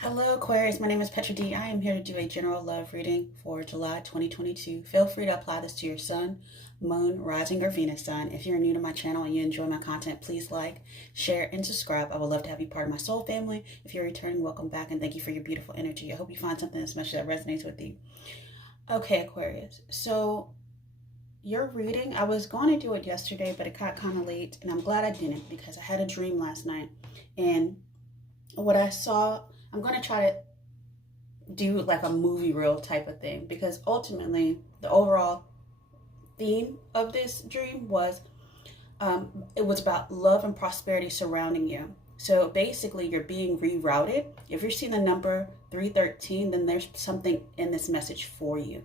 Hello Aquarius, my name is Petra D. I am here to do a general love reading for July 2022. Feel free to apply this to your sun, moon, rising, or Venus sign. If you're new to my channel and you enjoy my content, please like, share, and subscribe. I would love to have you part of my soul family. If you're returning, welcome back and thank you for your beautiful energy. I hope you find something this much that resonates with you. Okay, Aquarius, so your reading, I was going to do it yesterday, but it got kind of late, and I'm glad I didn't because I had a dream last night, and what I saw, I'm going to try to do like a movie reel type of thing, because ultimately the overall theme of this dream was it was about love and prosperity surrounding you. So basically you're being rerouted. If you're seeing the number 313, then there's something in this message for you.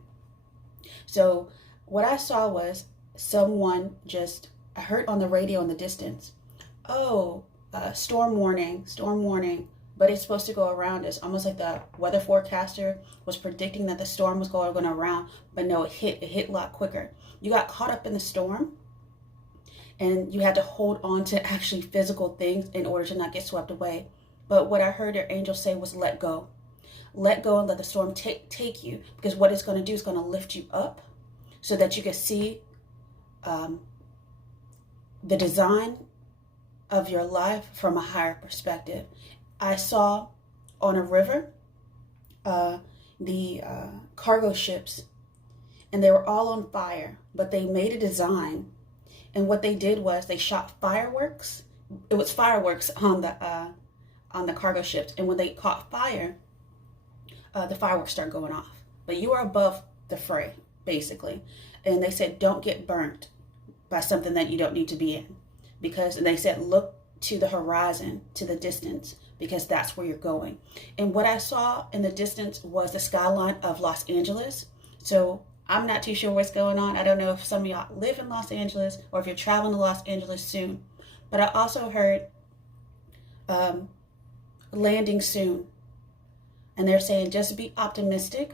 So what I saw was someone I heard on the radio in the distance, oh, storm warning, but it's supposed to go around us, almost like the weather forecaster was predicting that the storm was going around, but no, it hit a lot quicker. You got caught up in the storm, and you had to hold on to actually physical things in order to not get swept away. But what I heard your angel say was let go. Let go and let the storm take you, because what it's going to do is going to lift you up so that you can see the design of your life from a higher perspective. I saw on a river the cargo ships, and they were all on fire, but they made a design, and what they did was they shot fireworks. It was fireworks on the cargo ships, and when they caught fire, the fireworks started going off. But you are above the fray, basically, and they said don't get burnt by something that you don't need to be in, and they said look to the horizon, to the distance, because that's where you're going. And what I saw in the distance was the skyline of Los Angeles. So I'm not too sure what's going on. I don't know if some of y'all live in Los Angeles or if you're traveling to Los Angeles soon. But I also heard landing soon. And they're saying just be optimistic,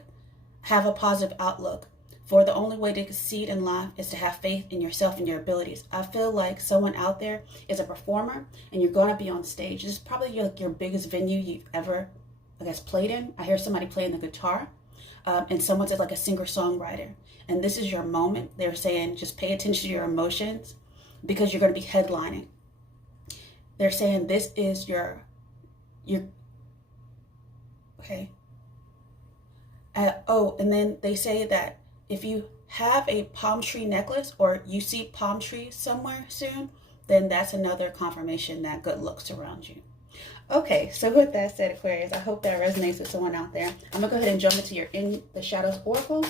have a positive outlook. For the only way to succeed in life is to have faith in yourself and your abilities. I feel like someone out there is a performer, and you're going to be on stage. This is probably your biggest venue you've ever, I guess, played in. I hear somebody playing the guitar, and someone's like a singer-songwriter. And this is your moment. They're saying just pay attention to your emotions, because you're going to be headlining. They're saying this is your okay. And then they say that if you have a palm tree necklace or you see palm trees somewhere soon, then that's another confirmation that good luck surrounds you. Okay, so with that said, Aquarius, I hope that resonates with someone out there. I'm going to go ahead and jump into your In the Shadows Oracle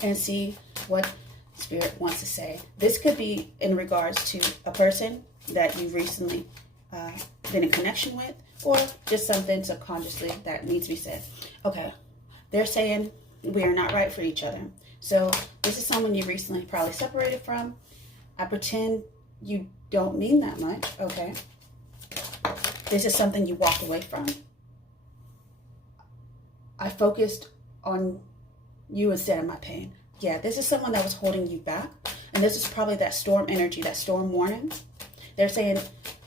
and see what Spirit wants to say. This could be in regards to a person that you've recently been in connection with, or just something subconsciously that needs to be said. Okay, they're saying we are not right for each other. So this is someone you recently probably separated from. I pretend you don't mean that much. Okay. This is something you walked away from. I focused on you instead of my pain. Yeah, this is someone that was holding you back. And this is probably that storm energy, that storm warning. They're saying,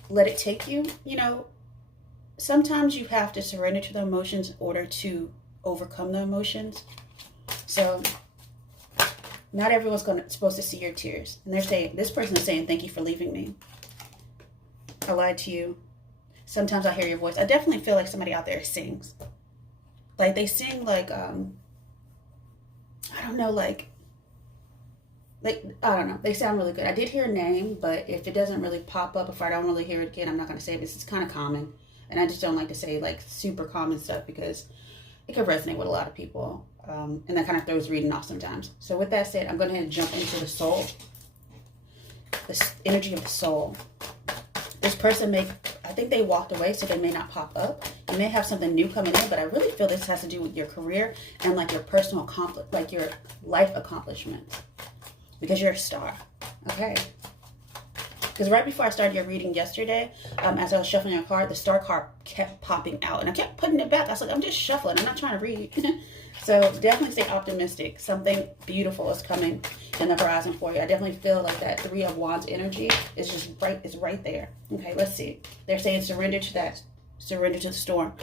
let it take you. You know, sometimes you have to surrender to the emotions in order to overcome the emotions. So not everyone's supposed to see your tears. And they're saying, this person is saying, thank you for leaving me. I lied to you. Sometimes I hear your voice. I definitely feel like somebody out there sings. Like they sing like, I don't know, I don't know. They sound really good. I did hear a name, but if it doesn't really pop up, if I don't really hear it again, I'm not going to say it. This is kind of common. And I just don't like to say like super common stuff, because it could resonate with a lot of people. And that kind of throws reading off sometimes. So with that said, I'm going to go ahead and jump into the soul. The energy of the soul. This person I think they walked away, so they may not pop up. You may have something new coming in, but I really feel this has to do with your career and like your personal like your life accomplishments, because you're a star. Okay. Because right before I started your reading yesterday, as I was shuffling your card, the star card kept popping out. And I kept putting it back. I was like, I'm just shuffling. I'm not trying to read. So definitely stay optimistic. Something beautiful is coming in the horizon for you. I definitely feel like that Three of Wands energy is just right there. Okay, let's see. They're saying surrender to the storm.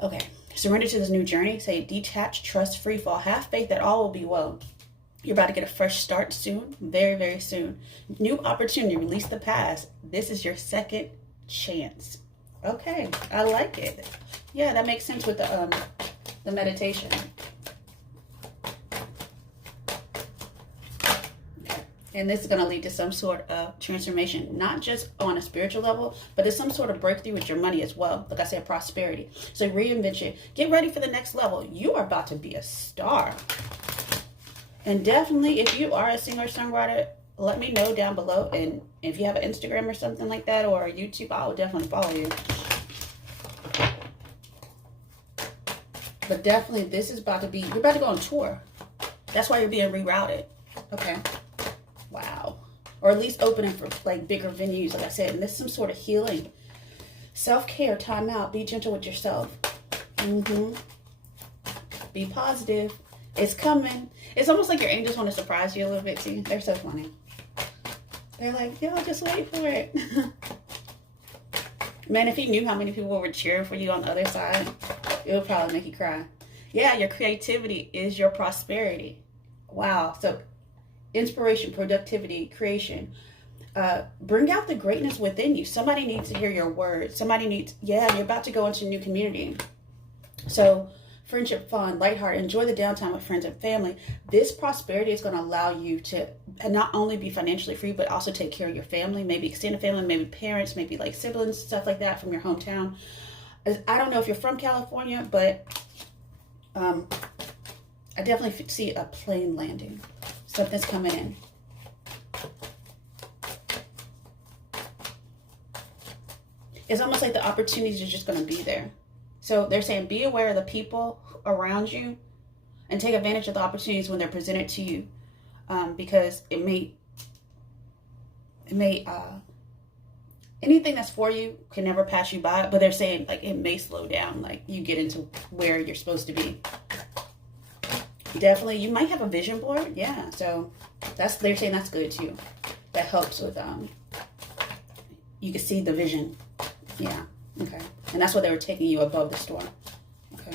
Okay, surrender to this new journey. Say detach, trust, free fall, have faith that all will be well. You're about to get a fresh start soon, very, very soon. New opportunity, release the past. This is your second chance. Okay, I like it. Yeah, that makes sense with the meditation. Okay. And this is going to lead to some sort of transformation, not just on a spiritual level, but there's some sort of breakthrough with your money as well. Like I said, prosperity. So reinvent it. Get ready for the next level. You are about to be a star. And definitely, if you are a singer-songwriter, let me know down below. And if you have an Instagram or something like that, or a YouTube, I will definitely follow you. But definitely, this is about to be, you're about to go on tour. That's why you're being rerouted. Okay. Wow. Or at least opening for like bigger venues, like I said. And this is some sort of healing. Self-care, time out. Be gentle with yourself. Be positive. It's coming. It's almost like your angels want to surprise you a little bit too. They're so funny. They're like, yo, just wait for it. Man, if you knew how many people were cheering for you on the other side, it would probably make you cry. Yeah, your creativity is your prosperity. Wow. So inspiration, productivity, creation. Bring out the greatness within you. Somebody needs to hear your words. Somebody needs, yeah, you're about to go into a new community. So friendship, fun, lighthearted, enjoy the downtime with friends and family. This prosperity is going to allow you to not only be financially free, but also take care of your family, maybe extended family, maybe parents, maybe like siblings, stuff like that from your hometown. I don't know if you're from California, but I definitely see a plane landing. Something's coming in. It's almost like the opportunities are just going to be there. So they're saying be aware of the people around you and take advantage of the opportunities when they're presented to you, because it may anything that's for you can never pass you by, but they're saying like it may slow down, like you get into where you're supposed to be. Definitely, you might have a vision board. Yeah, so they're saying that's good too. That helps with you can see the vision. Yeah. Okay. And that's why they were taking you above the storm. Okay.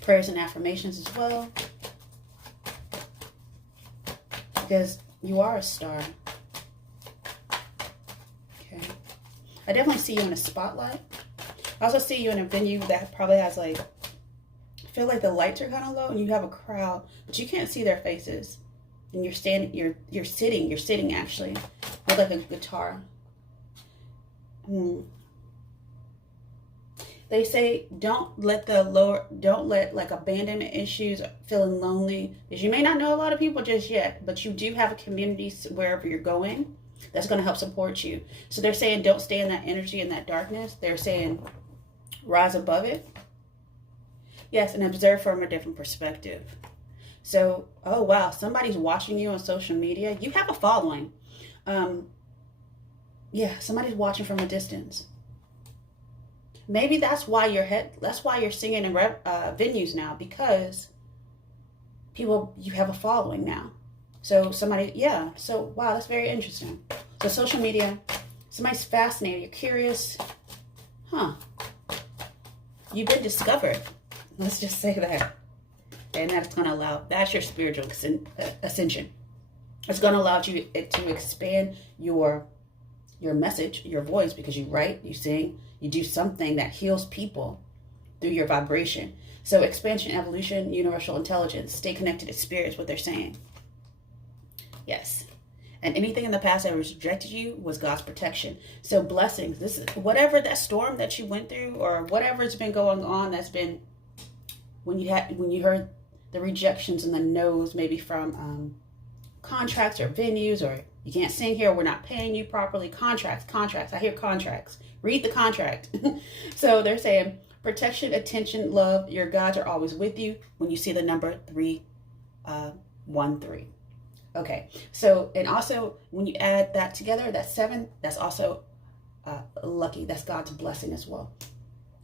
Prayers and affirmations as well. Because you are a star. Okay. I definitely see you in a spotlight. I also see you in a venue that probably has like, I feel like the lights are kind of low and you have a crowd, but you can't see their faces. And you're standing, you're sitting actually with like a guitar. They say don't let like abandonment issues, feeling lonely, because you may not know a lot of people just yet, but you do have a community wherever you're going that's going to help support you. So they're saying don't stay in that energy, in that darkness. They're saying rise above it. Yes, and observe from a different perspective. So, oh wow, somebody's watching you on social media. You have a following. Yeah, somebody's watching from a distance. Maybe that's why you're singing in venues now, because you have a following now. So somebody, yeah. So wow, that's very interesting. So social media, somebody's fascinated. You're curious. Huh. You've been discovered. Let's just say that. And that's going to allow, that's your spiritual ascension. It's going to allow you to expand your message, your voice, because you write, you sing, you do something that heals people through your vibration. So expansion, evolution, universal intelligence, stay connected to spirit is what they're saying. Yes. And anything in the past that rejected you was God's protection. So blessings. This is whatever that storm that you went through, or whatever's been going on, that's been when you heard the rejections and the no's, maybe from contracts or venues, or you can't sing here, we're not paying you properly. Contracts. I hear contracts. Read the contract. So they're saying protection, attention, love. Your gods are always with you when you see the number 313. Okay. So, and also when you add that together, that's 7. That's also lucky. That's God's blessing as well.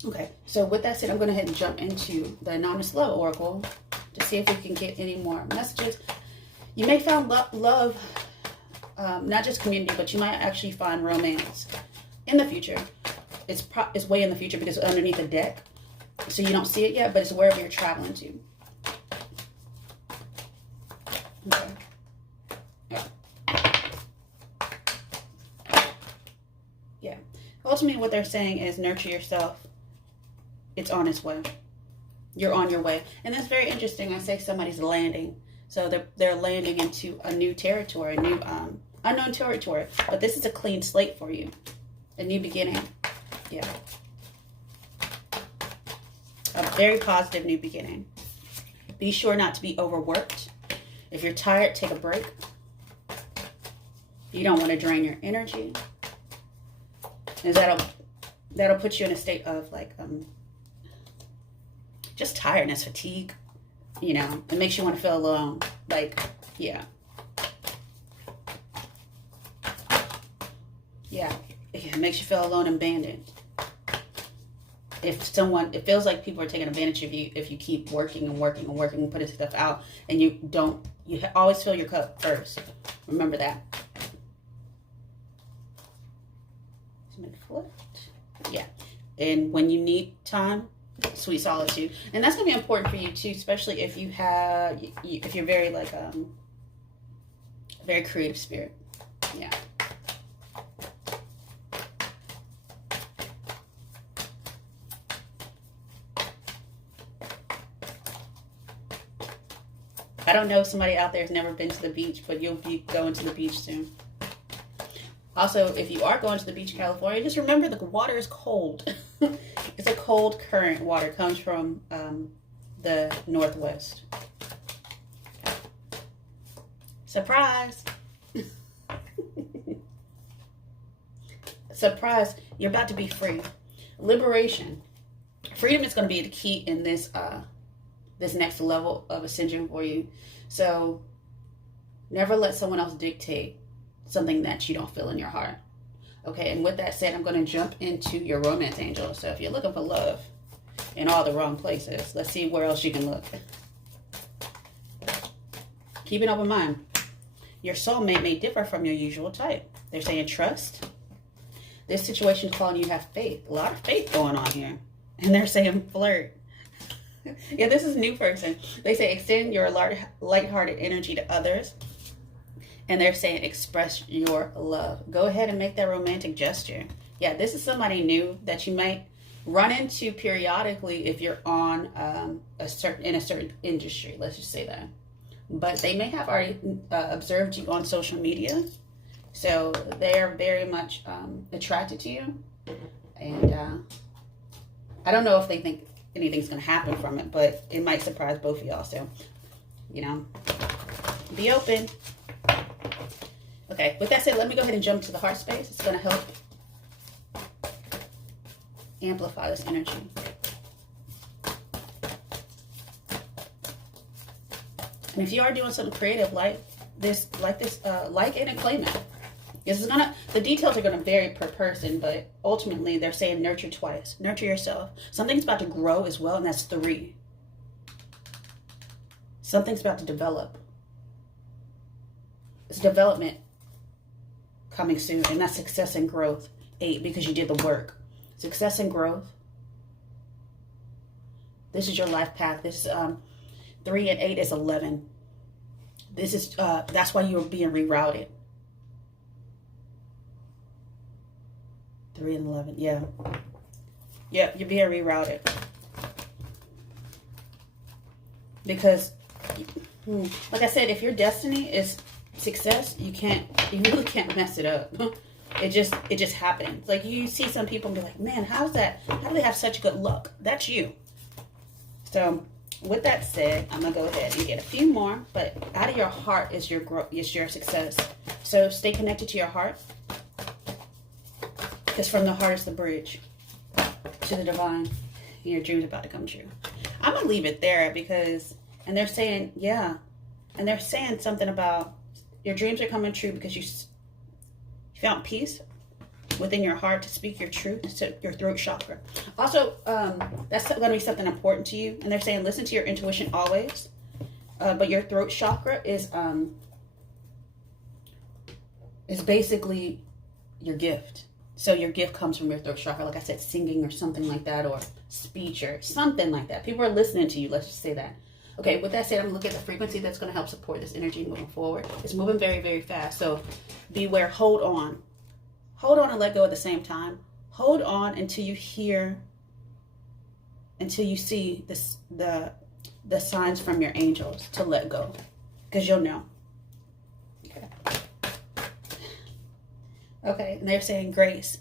Okay. So with that said, I'm going to go ahead and jump into the Anonymous Love Oracle to see if we can get any more messages. You may find love not just community, but you might actually find romance in the future. It's way in the future because it's underneath the deck. So you don't see it yet, but it's wherever you're traveling to. Okay. Yeah. Ultimately, what they're saying is nurture yourself. It's on its way. You're on your way. And that's very interesting. I say somebody's landing. So they're landing into a new territory, a new unknown territory. But this is a clean slate for you. A new beginning. Yeah. A very positive new beginning. Be sure not to be overworked. If you're tired, take a break. You don't want to drain your energy. Because that'll put you in a state of like just tiredness, fatigue. You know, it makes you want to feel alone. Like, yeah. Yeah. It makes you feel alone and abandoned. It feels like people are taking advantage of you if you keep working and working and working and putting stuff out and you always fill your cup first. Remember that. Yeah. And when you need time, sweet solitude. And that's going to be important for you too, especially if if you're very like, very creative spirit. Yeah. I don't know if somebody out there has never been to the beach, but you'll be going to the beach soon. Also, if you are going to the beach in California, just remember the water is cold. It's a cold current. Water comes from the northwest. Surprise! Surprise! You're about to be free. Liberation. Freedom is going to be the key in this this next level of ascension for you. So never let someone else dictate something that you don't feel in your heart. Okay, and with that said, I'm going to jump into your romance angel. So if you're looking for love in all the wrong places, let's see where else you can look. Keep an open mind. Your soulmate may differ from your usual type. They're saying trust. This situation is calling you to have faith. A lot of faith going on here. And they're saying flirt. Yeah, this is a new person. They say extend your lighthearted energy to others. And they're saying express your love. Go ahead and make that romantic gesture. Yeah, this is somebody new that you might run into periodically if you're on a certain industry. Let's just say that. But they may have already observed you on social media. So they are very much attracted to you. And I don't know if they think anything's going to happen from it, but it might surprise both of y'all. So, you know, be open. Okay, with that said, let me go ahead and jump to the heart space. It's going to help amplify this energy. And if you are doing something creative like and claim it. The details are going to vary per person, but ultimately they're saying nurture twice. Nurture yourself. Something's about to grow as well, and that's 3. Something's about to develop. It's development coming soon, and that's success and growth. 8, because you did the work. Success and growth. This is your life path. This is 3 and 8 is 11. This is that's why you are being rerouted. 3 and 11, yeah. Yep, you're being rerouted. Because, like I said, if your destiny is success, you really can't mess it up. It just happens. Like you see some people and be like, man, how's that? How do they have such good luck? That's you. So with that said, I'm gonna go ahead and get a few more, but out of your heart is your growth, is your success. So stay connected to your heart. Because from the heart is the bridge to the divine. Your dream's about to come true. I'm going to leave it there because, and they're saying, yeah. And they're saying something about your dreams are coming true because you found peace within your heart to speak your truth to your throat chakra. Also, that's going to be something important to you. And they're saying, listen to your intuition always. But your throat chakra is is basically your gift. So your gift comes from your throat chakra, like I said, singing or something like that, or speech or something like that. People are listening to you, let's just say that. Okay, with that said, I'm looking at the frequency that's going to help support this energy moving forward. It's moving very, very fast. So beware, hold on. Hold on and let go at the same time. Hold on until you hear, until you see this, the signs from your angels to let go. Because you'll know. Okay, and they're saying grace.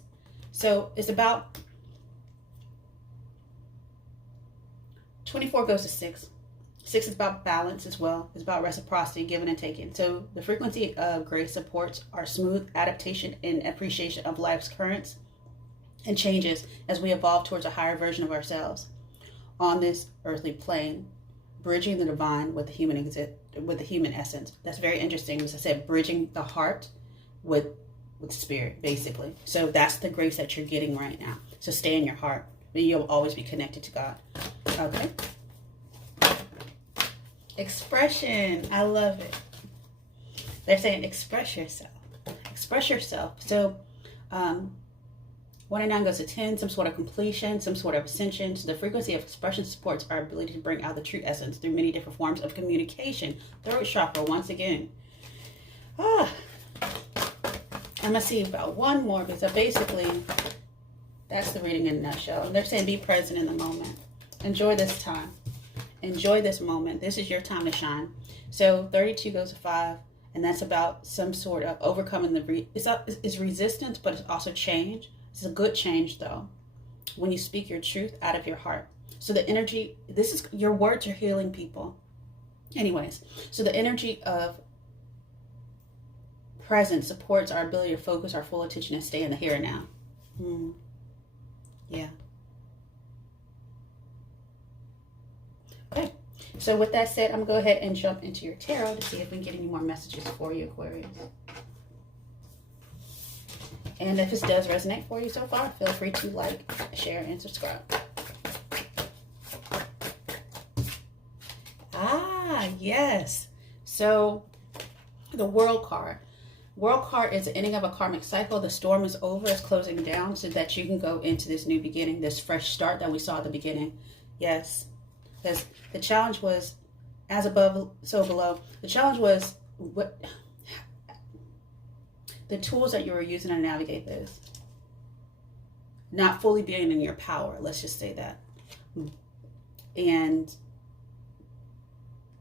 So it's about 24 goes to 6. 6 is about balance as well. It's about reciprocity, giving and taking. So the frequency of grace supports our smooth adaptation and appreciation of life's currents and changes as we evolve towards a higher version of ourselves on this earthly plane, bridging the divine with the human essence. That's very interesting. As I said, bridging the heart with spirit, basically. So that's the grace that you're getting right now. So stay in your heart. You'll always be connected to God. Okay. Expression. I love it. They're saying express yourself. Express yourself. So 1 and 9 goes to 10, some sort of completion, some sort of ascension. So the frequency of expression supports our ability to bring out the true essence through many different forms of communication. Throat chakra, once again. I'm going to see about one more, because basically that's the reading in a nutshell. And they're saying be present in the moment. Enjoy this time. Enjoy this moment. This is your time to shine. So 32 goes to 5, and that's about some sort of overcoming it's resistance, but it's also change. It's a good change, though, when you speak your truth out of your heart. So the energy, your words are healing people. Anyways, so the energy of presence supports our ability to focus our full attention and stay in the here and now. Yeah. Okay. So with that said, I'm going to go ahead and jump into your tarot to see if we can get any more messages for you, Aquarius. And if this does resonate for you so far, feel free to like, share, and subscribe. Yes. So the World card. World card is the ending of a karmic cycle. The storm is over. It's closing down so that you can go into this new beginning, this fresh start that we saw at the beginning. Yes. Because the challenge was as above, so below. The challenge was the tools that you were using to navigate this. Not fully being in your power. Let's just say that.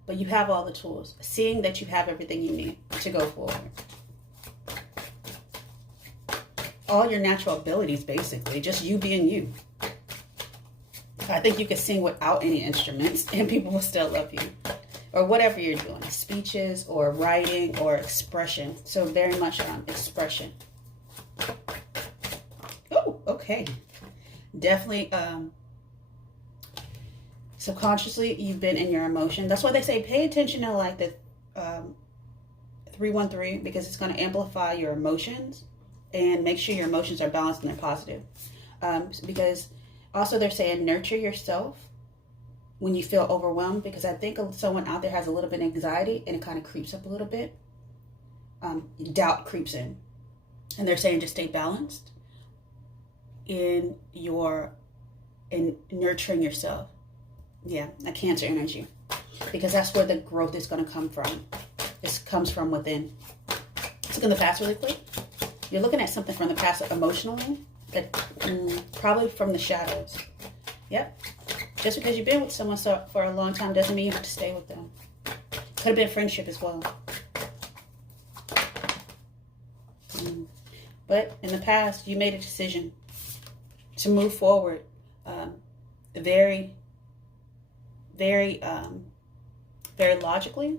But you have all the tools. Seeing that you have everything you need to go forward. All your natural abilities, basically. Just you being you. I think you could sing without any instruments and people will still love you. Or whatever you're doing. Speeches or writing or expression. So very much expression. Oh, okay. Definitely subconsciously you've been in your emotion. That's why they say pay attention to like the 313, because it's going to amplify your emotions and make sure your emotions are balanced and they're positive. Because also they're saying nurture yourself when you feel overwhelmed, because I think someone out there has a little bit of anxiety and it kind of creeps up a little bit. Doubt creeps in. And they're saying just stay balanced in nurturing yourself. Yeah, a Cancer energy. Because that's where the growth is going to come from. This comes from within. Let's look in the past really quick. You're looking at something from the past emotionally, that probably from the shadows. Yep. Just because you've been with someone for a long time doesn't mean you have to stay with them. Could have been friendship as well. But in the past, you made a decision to move forward very logically.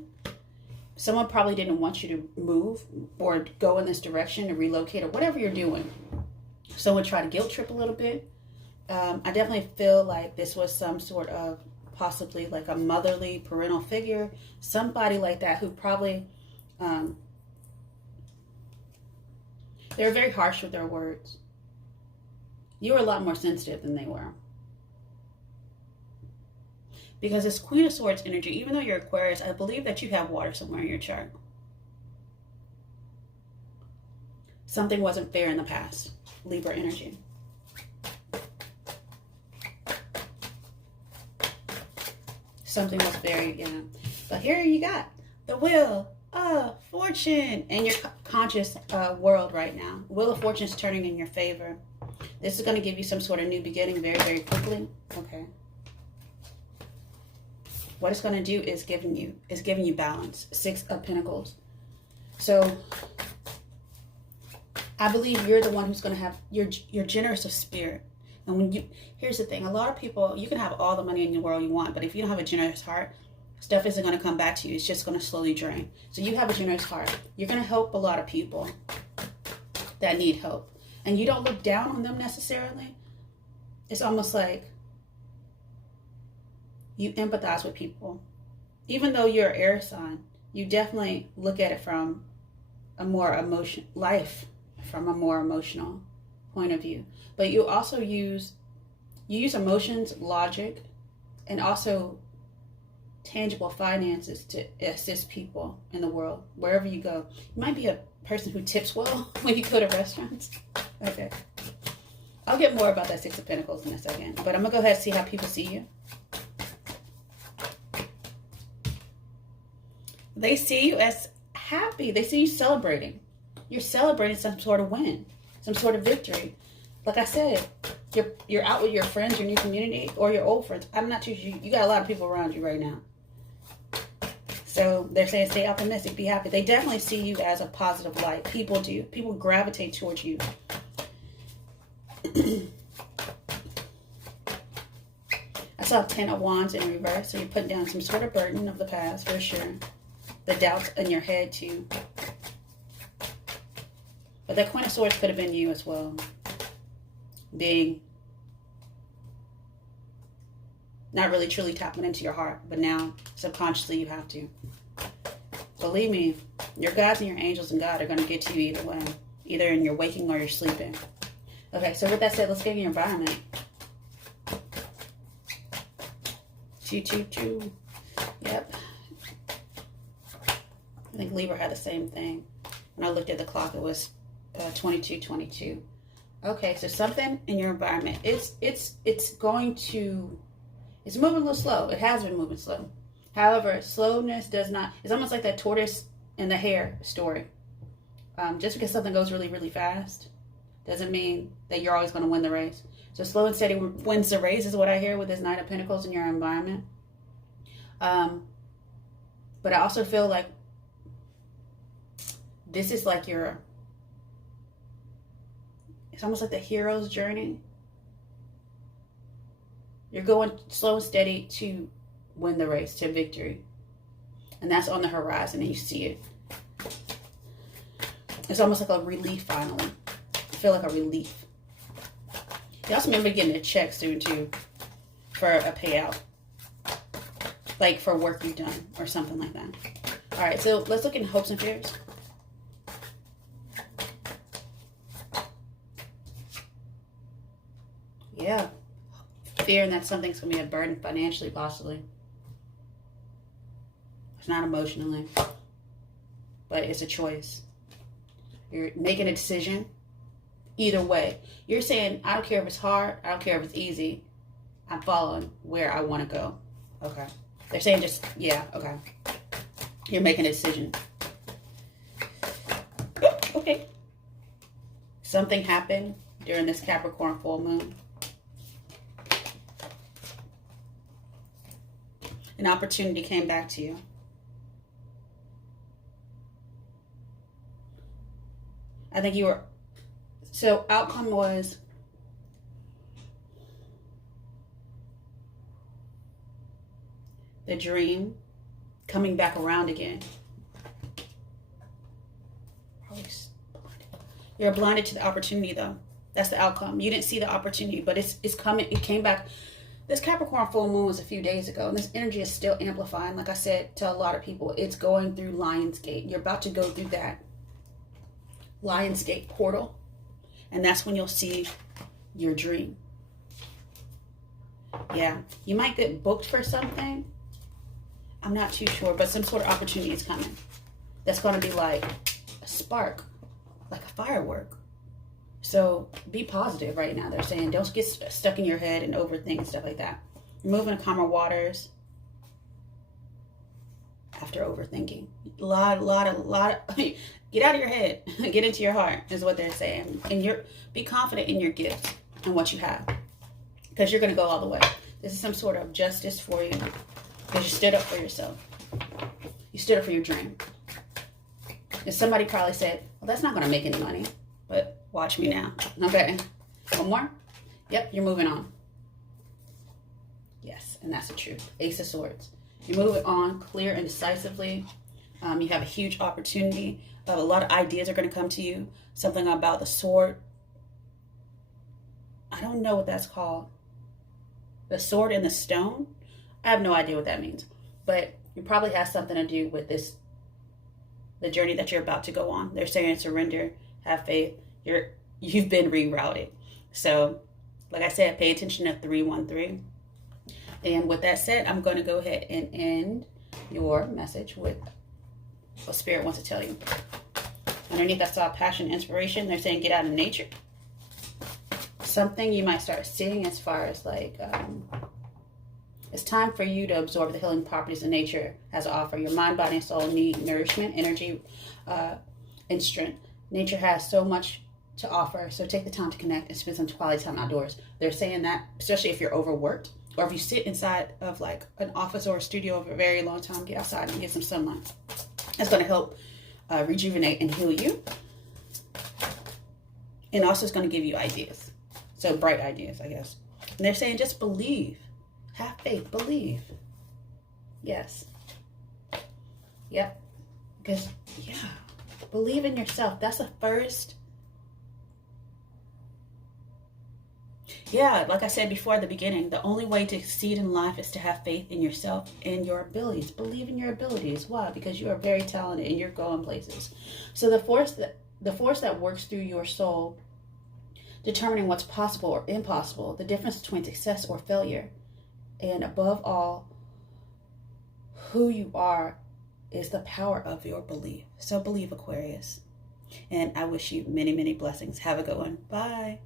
Someone probably didn't want you to move or go in this direction or relocate or whatever you're doing. Someone tried to guilt trip a little bit. I definitely feel like this was some sort of possibly like a motherly parental figure, somebody like that who probably they were very harsh with their words. You were a lot more sensitive than they were. Because this Queen of Swords energy, even though you're Aquarius, I believe that you have water somewhere in your chart. Something wasn't fair in the past. Libra energy. Something was very, yeah. But here you got the Wheel of Fortune in your conscious world right now. Wheel of Fortune is turning in your favor. This is going to give you some sort of new beginning very, very quickly. Okay. What it's going to do is giving you balance. 6 of Pentacles. So I believe you're the one who's going to have, you're generous of spirit. And when you, here's the thing, a lot of people, you can have all the money in the world you want, but if you don't have a generous heart, stuff isn't going to come back to you. It's just going to slowly drain. So you have a generous heart. You're going to help a lot of people that need help. And you don't look down on them necessarily. It's almost like you empathize with people. Even though you're an air sign, you definitely look at it from a more from a more emotional point of view. But you also use emotions, logic, and also tangible finances to assist people in the world, wherever you go. You might be a person who tips well when you go to restaurants. Okay. I'll get more about that 6 of Pentacles in a second. But I'm going to go ahead and see how people see you. They see you as happy. They see you celebrating. You're celebrating some sort of win, some sort of victory. Like I said, you're out with your friends, your new community, or your old friends. I'm not too sure. You got a lot of people around you right now. So they're saying stay optimistic, be happy. They definitely see you as a positive light. People do. People gravitate towards you. I saw 10 of Wands in reverse. So you're putting down some sort of burden of the past for sure. The doubts in your head too. But that Queen of Swords could have been you as well. Being not really truly tapping into your heart, but now subconsciously you have to. Believe me, your gods and your angels and God are going to get to you either way. Either in your waking or you're sleeping. Okay, so with that said, let's get in your environment. 222. Yep. I think Libra had the same thing. When I looked at the clock, it was 2222. Okay, so something in your environment, it's moving a little slow. It has been moving slow. However, slowness does not, it's almost like that tortoise and the hare story. Just because something goes really, really fast doesn't mean that you're always going to win the race. So slow and steady wins the race is what I hear with this Knight of Pentacles in your environment. But I also feel like this is like it's almost like the hero's journey. You're going slow and steady to win the race, to victory. And that's on the horizon and you see it. It's almost like a relief finally. I feel like a relief. You also remember getting a check soon too for a payout. Like for work you've done or something like that. Alright, so let's look at hopes and fears. Yeah. Fearing that something's going to be a burden financially, possibly. It's not emotionally. But it's a choice. You're making a decision. Either way. You're saying, I don't care if it's hard. I don't care if it's easy. I'm following where I want to go. Okay. They're saying just, yeah, okay. You're making a decision. Okay. Something happened during this Capricorn full moon. An opportunity came back to you. I think you were, so outcome was the dream coming back around again. You're blinded to the opportunity though. That's the outcome. You didn't see the opportunity, but it's coming. It came back. This Capricorn full moon was a few days ago, and this energy is still amplifying. Like I said to a lot of people, it's going through Lionsgate. You're about to go through that Lionsgate portal, and that's when you'll see your dream. Yeah, you might get booked for something. I'm not too sure, but some sort of opportunity is coming. That's going to be like a spark, like a firework. So be positive right now. They're saying don't get stuck in your head and overthink and stuff like that. You're moving to calmer waters after overthinking. A lot of get out of your head. Get into your heart is what they're saying. And be confident in your gifts and what you have. Because you're going to go all the way. This is some sort of justice for you. Because you stood up for yourself. You stood up for your dream. And somebody probably said, well, that's not going to make any money. But watch me now. Okay. One more. Yep, you're moving on. Yes, and that's the truth. Ace of Swords. You're moving on clear and decisively. You have a huge opportunity. A lot of ideas are going to come to you. Something about the sword. I don't know what that's called. The sword and the stone. I have no idea what that means. But it probably has something to do with the journey that you're about to go on. They're saying surrender, have faith. You've been rerouted. So, like I said, pay attention to 313. And with that said, I'm going to go ahead and end your message with what Spirit wants to tell you. Underneath, I saw passion, inspiration. They're saying get out of nature. Something you might start seeing as far as like, it's time for you to absorb the healing properties of nature has to offer. Your mind, body, and soul need nourishment, energy, and strength. Nature has so much to offer, so take the time to connect and spend some quality time outdoors. They're saying that, especially if you're overworked, or if you sit inside of like an office or a studio for a very long time, get outside and get some sunlight. That's going to help rejuvenate and heal you. And also it's going to give you ideas. So bright ideas, I guess. And they're saying just believe. Have faith. Believe. Yes. Yep. Because, yeah. Believe in yourself. That's the first. Yeah, like I said before at the beginning, the only way to succeed in life is to have faith in yourself and your abilities. Believe in your abilities. Why? Because you are very talented and you're going places. So the force that works through your soul, determining what's possible or impossible, the difference between success or failure, and above all, who you are is the power of your belief. So believe, Aquarius. And I wish you many, many blessings. Have a good one. Bye.